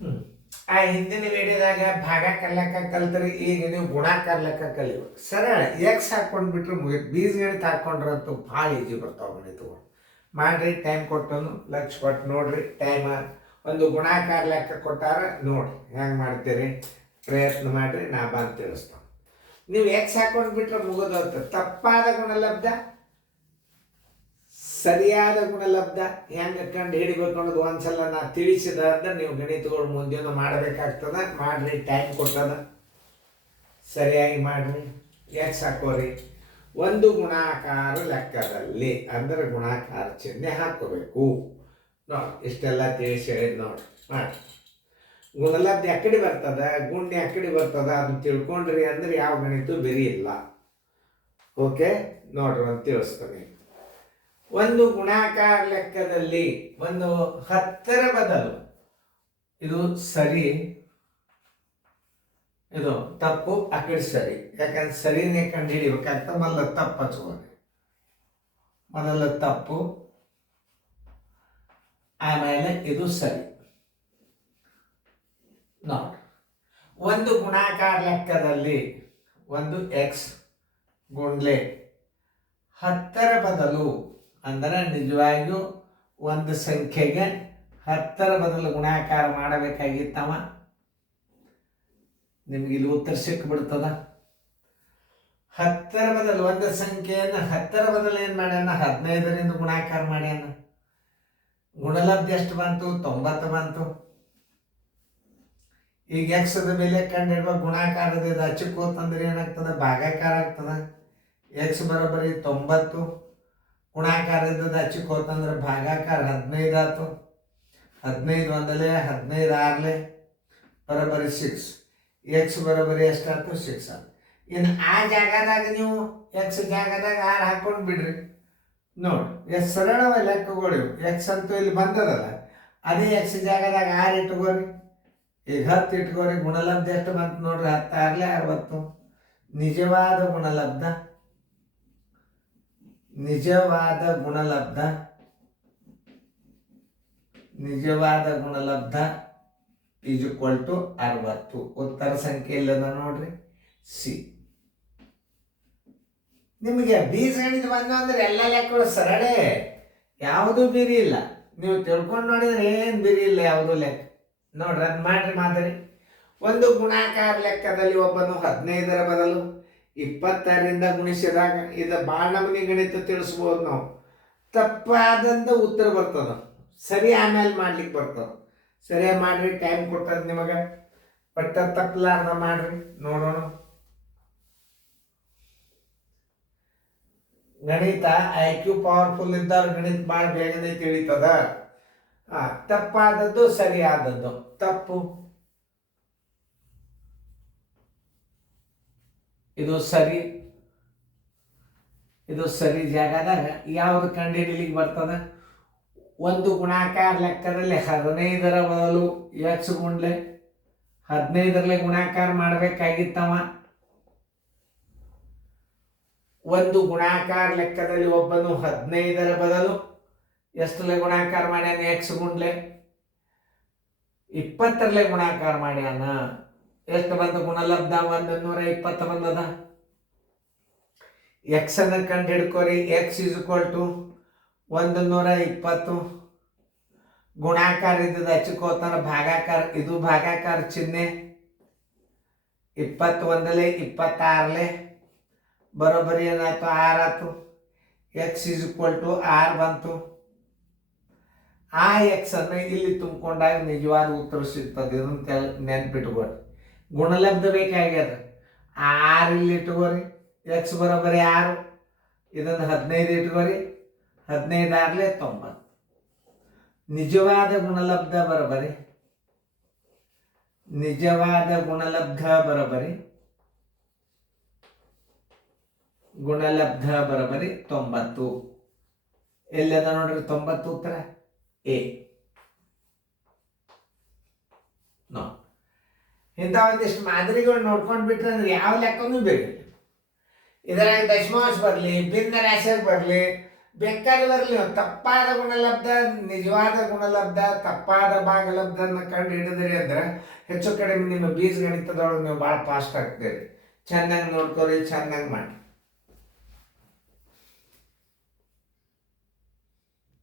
ಹ್ಮ್. ಆ ಹಿಂದಿನ ವಿಡಿಯೋದಾಗ ಭಾಗಾಕಾರ ಲೆಕ್ಕ ಕಲ್ತ್ರಿ, ಈಗ ನೀವು ಗುಣಾಕಾರ ಲೆಕ್ಕ ಕಲಿಬೇಕು. ಸರಳ ಎಕ್ಸ್ ಹಾಕೊಂಡ್ಬಿಟ್ರೆ ಮುಗಿತು. ಬೀಜಗಣಿತ ಹಾಕೊಂಡ್ರಂತೂ ಭಾಳ ಈಜಿ ಬರ್ತಾವ ಗಣಿತಗಳು. ಮಾಡ್ರಿ, ಟೈಮ್ ಕೊಟ್ಟನು, ಲಕ್ಷ ಕೊಟ್ಟು ನೋಡ್ರಿ. ಟೈಮ್ ಒಂದು ಗುಣಾಕಾರ ಲೆಕ್ಕ ಕೊಟ್ಟಾರ, ನೋಡಿ ಹೆಂಗೆ ಮಾಡ್ತೀರಿ, ಪ್ರಯತ್ನ ಮಾಡ್ರಿ, ನಾ ಬಂದು ತಿಳಿಸ್ತಾವ. ನೀವು ಎಕ್ಸ್ ಹಾಕೊಂಡ್ಬಿಟ್ರೆ ಮುಗಿದೋಗ್ತದೆ. ತಪ್ಪಾದ ಗುಣಲಬ್ಧ, ಸರಿಯಾದ ಗುಣಲಬ್ಧ ಹೆಂಗೆ ಕಂಡು ಹಿಡಿಬೇಕು ಅನ್ನೋದು ಒಂದ್ಸಲ ನಾ ತಿಳಿಸಿದ ಅಂದ್ರೆ ನೀವು ಗಣಿತಗಳು ಮುಂದೇನು ಮಾಡಬೇಕಾಗ್ತದ. ಮಾಡ್ರಿ, ಟೈಮ್ ಕೊಟ್ಟದ, ಸರಿಯಾಗಿ ಮಾಡ್ರಿ. ಎಕ್ಸ್ ಹಾಕೋರಿ. ಒಂದು ಗುಣಾಕಾರ ಲೆಕ್ಕದಲ್ಲಿ ಅಂದ್ರೆ ಗುಣಾಕಾರ ಚಿಹ್ನೆ ಹಾಕೋಬೇಕು. ನೋಡಿ, ಇಷ್ಟೆಲ್ಲ ತಿಳಿಸಿ ಹೇಳಿದ್ ನೋಡಿ. ಮಾಡಿ. ಗುಣಲಬ್ಧ ಯಾಕಡೆ ಬರ್ತದ, ಗುಣ್ಯ ಯಾಕಡೆ ಬರ್ತದ ಅದನ್ನ ತಿಳ್ಕೊಂಡ್ರಿ ಅಂದ್ರೆ ಯಾವ ಗಣಿತ ಬೆರಿ ಇಲ್ಲ. ಓಕೆ, ನೋಡ್ರಿ ಒಂದು ತಿಳಿಸ್ತೀನಿ. ಒಂದು ಗುಣಾಕಾರ ಲೆಕ್ಕದಲ್ಲಿ ಒಂದು 10ರ ಬದಲು ಇದು ಸರಿ, ಇದು ತಪ್ಪು, ಆ ಕಡೆ ಸರಿ. ಯಾಕಂದ್ರೆ ಸರಿನೇ ಕಂಡು ಹಿಡಿಬೇಕಾಗ್ತದೆ. ಮೊದಲ ತಪ್ಪು ಹಚ್ಕೋರಿ. ಮೊದಲ ತಪ್ಪು, ಆಮೇಲೆ ಇದು ಸರಿ. ನೋಡಿ, ಒಂದು ಗುಣಾಕಾರ ಲೆಕ್ಕದಲ್ಲಿ ಒಂದು ಎಕ್ಸ್ ಗುಂಡ್ಲೆ 10ರ ಬದಲು ಅಂದರೆ ನಿಜವಾಗಿಯೂ ಒಂದು ಸಂಖ್ಯೆಗೆ 10ರ ಬದಲು ಗುಣಾಕಾರ ಮಾಡಬೇಕಾಗಿತ್ತವ. ನಿಮ್ಗೆ ಇಲ್ಲಿ ಉತ್ತರ ಸಿಕ್ಬಿಡ್ತದ. 10ರ ಬದಲು ಒಂದು ಸಂಖ್ಯೆಯನ್ನು 10ರ ಬದಲು ಏನು ಮಾಡ್ಯಾನ, 15ರಿಂದ ಗುಣಾಕಾರ ಮಾಡ್ಯಾನ. ಗುಣಲಬ್ಧ ಎಷ್ಟು ಬಂತು, 90 ಬಂತು. ಈಗ ಎಕ್ಸದ ಬೆಲೆ ಕಂಡು ಹಿಡ್ಬೇಕು. ಗುಣಾಕಾರದ ಇದು ಹಚ್ಕೋತಂದ್ರೆ ಏನಾಗ್ತದೆ, ಭಾಗಾಕಾರ ಆಗ್ತದೆ. ಎಕ್ಸ್ ಬರೋಬ್ಬರಿ 90, ಗುಣಾಕಾರದ ಹಚ್ಕೋತಂದ್ರೆ ಭಾಗಾಕಾರ 15 ಆಯ್ತು. 15 ಒಂದಲೇ 15 ಆರ್ಲೆ ಬರೋಬ್ಬರಿ 6. ಎಕ್ಸ್ ಬರೋಬ್ಬರಿ ಎಷ್ಟಾಯ್ತು, 6 ಆಯ್ತು. ಇನ್ನು ಆ ಜಾಗದಾಗ ನೀವು ಎಕ್ಸ್ ಜಾಗದಾಗ 6 ಹಾಕೊಂಡು ಬಿಡ್ರಿ. ನೋಡಿ, ಎಷ್ಟು ಸರಳವ ಲೆಕ್ಕಗಳು. ಎಕ್ಸ್ ಅಂತೂ ಇಲ್ಲಿ ಬಂದದಲ್ಲ, ಅದೇ ಎಕ್ಸ್ ಜಾಗದಾಗ 6 ಇಟ್ಕೋರಿ. ಈಗ 10 ಇಟ್ಕೋರಿ. ಗುಣಲಬ್ಧ ಎಷ್ಟು ಬಂತು ನೋಡ್ರಿ, 10 ಆರ್ಲೆ 60. ನಿಜವಾದ ಗುಣಲಬ್ಧ, ನಿಜವಾದ ಗುಣಲಬ್ಧ, ನಿಜವಾದ ಗುಣಲಬ್ಧ ಈಸ್ ಈಕ್ವಲ್ ಟು 60. ಉತ್ತರ ಸಂಖ್ಯೆ ಇಲ್ಲದ ನೋಡ್ರಿ, ಸಿ. ನಿಮಗೆ ಬೀಜಗಣಿತ ಬಂದು ಅಂದ್ರೆ ಎಲ್ಲ ಲೆಕ್ಕಗಳು ಸರಳೇ, ಯಾವುದೂ ಬಿರಿ ಇಲ್ಲ. ನೀವು ತಿಳ್ಕೊಂಡು ನೋಡಿದ್ರೆ ಏನು ಬಿರಿ ಇಲ್ಲ, ಯಾವುದೂ ಲೆಕ್ಕ. ನೋಡ್ರಿ, ಅದು ಮಾಡ್ರಿ ಮಾದರಿ. ಒಂದು ಗುಣಾಕಾರ ಲೆಕ್ಕದಲ್ಲಿ ಒಬ್ಬನು 15ರ ಬದಲು 20ರಿಂದ ಗುಣಿಸಿದಾಗ ಇದು ಭಾಳ ನಮೂನಿ ಗಣಿತ ತಿಳಿಸ್ಬೋದು ನಾವು. ತಪ್ಪಾದಂತ ಉತ್ತರ ಬರ್ತದ, ಸರಿ ಆಮೇಲೆ ಮಾಡ್ಲಿಕ್ಕೆ ಬರ್ತದ. ಸರಿಯಾಗಿ ಮಾಡ್ರಿ, ಟೈಮ್ ಕೊಟ್ಟದ ನಿಮಗೆ. ಬಟ್ ತಪ್ಪಲಾರ್ದ ಮಾಡ್ರಿ, ನೋಡೋಣ. ಗಣಿತ IQ ಪವರ್ಫುಲ್ ಇದ್ದವ್ರು ಗಣಿತ ಭಾಳ ಬೇಗನೆ ತಿಳಿತದ. ತಪ್ಪಾದದ್ದು ಸರಿಯಾದದ್ದು. ತಪ್ಪು, ಇದು ಸರಿ, ಇದು ಸರಿ ಜಾಗದಾಗ ಯಾವುದು ಕಂಡು ಹಿಡಿಲಿಕ್ಕೆ ಬರ್ತದ. ಒಂದು ಗುಣಾಕಾರ ಲೆಕ್ಕದಲ್ಲಿ 15ರ ಬದಲು ಎಕ್ಸ್ ಗುಂಡ್ಲೆ 15ರಲ್ಲಿ ಗುಣಾಕಾರ ಮಾಡಬೇಕಾಗಿತ್ತವ. ಒಂದು ಗುಣಾಕಾರ ಲೆಕ್ಕದಲ್ಲಿ ಒಬ್ಬನು 15ರ ಬದಲು ಎಷ್ಟರಲ್ಲೇ ಗುಣಾಕಾರ ಮಾಡ್ಯಾನ, ಎಕ್ಸ್ ಗುಂಡ್ಲೆ 20ರಲ್ಲೇ ಗುಣಾಕಾರ ಮಾಡ್ಯಾನ. ಎಷ್ಟು ಬಂತು ಗುಣಲಬ್ಧ, 120 ಬಂದದ. ಎಕ್ಸ್ ಅನ್ನ ಕಂಡು ಹಿಡ್ಕೋರಿ. X is equal to 120. ಗುಣಾಕಾರ ಇದ್ದದ್ದು ಹಚ್ಕೋತಾನ, ಭಾಗಾಕಾರ, ಇದು ಭಾಗಾಕಾರ ಚಿಹ್ನೆ. 21ಲೆ 26ಲೆ ಬರೋಬ್ಬರಿ ಏನಾಯ್ತು, 6 ಆಯ್ತು. ಎಕ್ಸ್ ಈಸ್ ಈಕ್ವಲ್ ಟು 6 ಬಂತು. ಆ ಎಕ್ಸ್ ಅನ್ನು ಇಲ್ಲಿ ತುಂಬಿಕೊಂಡಾಗ ನಿಜವಾದ ಉತ್ತರ ಸಿಗ್ತದೆ. ಇದನ್ನು ನೆನ್ಪಿಟ್ಕೊಳ್ರಿ. ಗುಣಲಬ್ಧ ಬೇಕಾಗ್ಯದ, 6 ಇಲ್ಲಿ ಇಟ್ಕೋರಿ. ಎಕ್ಸ್ ಬರೋಬ್ಬರಿ 6, ಇದನ್ನು 15 ಇಟ್ಕೋರಿ. 15 ಆರ್ಲೆ 90. ನಿಜವಾದ ಗುಣಲಬ್ಧ ಬರೋಬ್ಬರಿ, ನಿಜವಾದ ಗುಣಲಬ್ಧ ಬರೋಬ್ಬರಿ, ಗುಣಲಬ್ಧ ಬರೋಬ್ಬರಿ 90. ಎಲ್ಲದ ನೋಡ್ರಿ 90 ಉತ್ತರ ಎ. ನೋ, ಇಂಥ ಒಂದಿಷ್ಟು ಮಾದರಿಗಳು ನೋಡ್ಕೊಂಡು ಬಿಟ್ರೆ ಅಂದ್ರೆ ಯಾವ ಲೆಕ್ಕನೂ ಬೇಕಿಲ್ಲ. ಇದರಾಗ ದಶಮಾಂಶ ಬರಲಿ, ಭಿನ್ನ ರಾಶಿಯಾಗ ಬರಲಿ, ಬೇಕಾದ್ರೆ ಬರಲಿ, ತಪ್ಪಾದ ಗುಣಲಬ್ಧ, ನಿಜವಾದ ಗುಣಲಬ್ಧ, ತಪ್ಪಾದ ಭಾಗಲಬ್ಧನ ಕಂಡು ಹಿಡಿದ್ರಿ ಅಂದ್ರೆ ಹೆಚ್ಚು ಕಡಿಮೆ ನಿಮ್ಮ ಬೀಜಗಣಿತದೊಳಗೆ ನೀವು ಭಾಳ ಫಾಸ್ಟ್ ಆಗ್ತೀರಿ. ಚೆನ್ನಾಗಿ ನೋಡ್ಕೊರಿ, ಚೆನ್ನಾಗಿ ಮಾಡಿ.